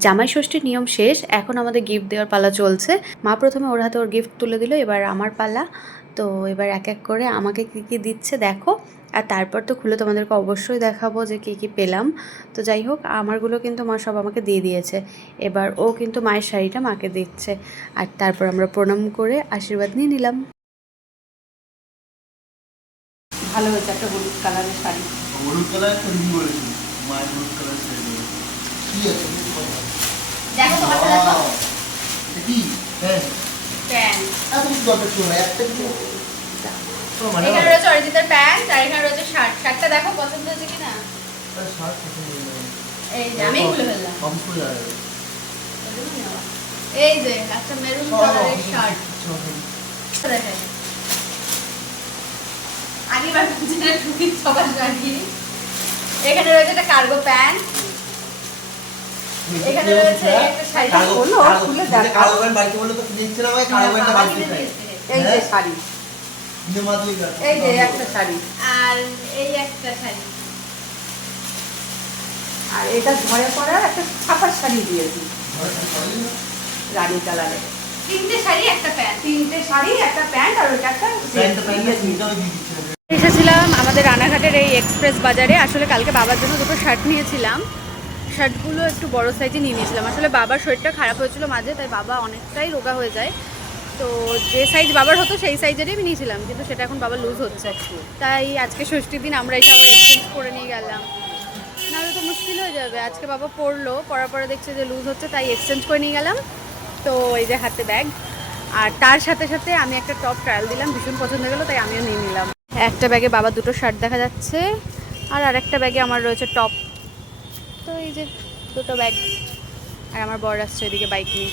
জামাই ষষ্ঠীর নিয়ম শেষ, এখন আমাদের গিফট দেওয়ার পালা চলছে। মা প্রথমে ওর হাতে ওর গিফট তুলে দিল, এবার আমার পালা। তো এবার এক এক করে আমাকে কী কী দিচ্ছে দেখো, আর তারপর তো খুলে তোমাদেরকে অবশ্যই দেখাবো যে কী কী পেলাম। তো যাই হোক, আমারগুলো কিন্তু মা সব আমাকে দিয়ে দিয়েছে। এবার ও কিন্তু মায়ের শাড়িটা মাকে দিচ্ছে, আর তারপর আমরা প্রণাম করে আশীর্বাদ নিয়ে নিলাম। ভালো হয়েছে, একটা হলুদ কালারের শাড়ি। হলুদ কালার তৈরি করেছি, মায়ের হলুদ কালার শাড়ি কি আছে দেখো তোমার সাথে তো কি প্যান্ট প্যান্ট এত কিছু দরকার ছিল না, একটা কিছু এখানে রয়েছে অরিজিতের প্যান্ট, আর এখানে রয়েছে শার্ট। শার্টটা দেখো পছন্দ হয়েছে কিনা। শার্ট পছন্দ হলো এই যে আমি খুলে ফেললাম। কম করে যাবে এই যে একটা মেরুন কালারের শার্ট দেখেন। আগে বার যেটা টুকি সবার শাড়ি। এখানে রয়েছে একটা কার্গো প্যান্ট, এখানে রয়েছে একটা শাড়ি। হলো খুলে দেখো কালো প্যান্ট বাইকে বলে তো কিনে দিচ্ছিলাম, আমি কালো প্যান্টটা বাইকে চাই। এই যে শাড়ি, কিনে মাদলি গা এই যে একটা শাড়ি, আর এই একটা শাড়ি, আর এটা ঘরে পরা একটা ছাপার শাড়ি দিয়েছি রানী কালারের। তিনটে শাড়ি একটা প্যান্ট, তিনটে শাড়ি একটা প্যান্ট, আর ওটা একটা প্যান্টটা তিনটাও দিয়ে দিচ্ছি। এসেছিলাম আমাদের রানাঘাটের এই এক্সপ্রেস বাজারে। আসলে কালকে বাবার জন্য দুটো শার্ট নিয়েছিলাম, শার্টগুলো একটু বড় সাইজে নিয়ে নিয়েছিলাম। আসলে বাবার শরীরটা খারাপ হয়েছিল মাঝে, তাই বাবা অনেকটাই রোগা হয়ে যায়। তো যে সাইজ বাবার হতো সেই সাইজেরই আমি নিয়েছিলাম, কিন্তু সেটা এখন বাবা লুজ হচ্ছে। তাই আজকে ষষ্ঠীর দিন আমরা এসে আবার এক্সচেঞ্জ করে নিয়ে গেলাম, নাহলে তো মুশকিল হয়ে যাবে। আজকে বাবা পরলো, পরার পরে দেখছে যে লুজ হচ্ছে, তাই এক্সচেঞ্জ করে নিয়ে গেলাম। তো এই যে হাতে ব্যাগ, আর তার সাথে সাথে আমি একটা টপ ট্রায়াল দিলাম, ভীষণ পছন্দ হয়ে গেলো, তাই আমিও নিয়ে নিলাম। একটা ব্যাগে বাবা দুটো শার্ট দেখা যাচ্ছে, আর আরেকটা ব্যাগে আমার রয়েছে টপ। তো এই যে দুটো ব্যাগ, আর আমার বর আসছে এদিকে বাইক নিয়ে।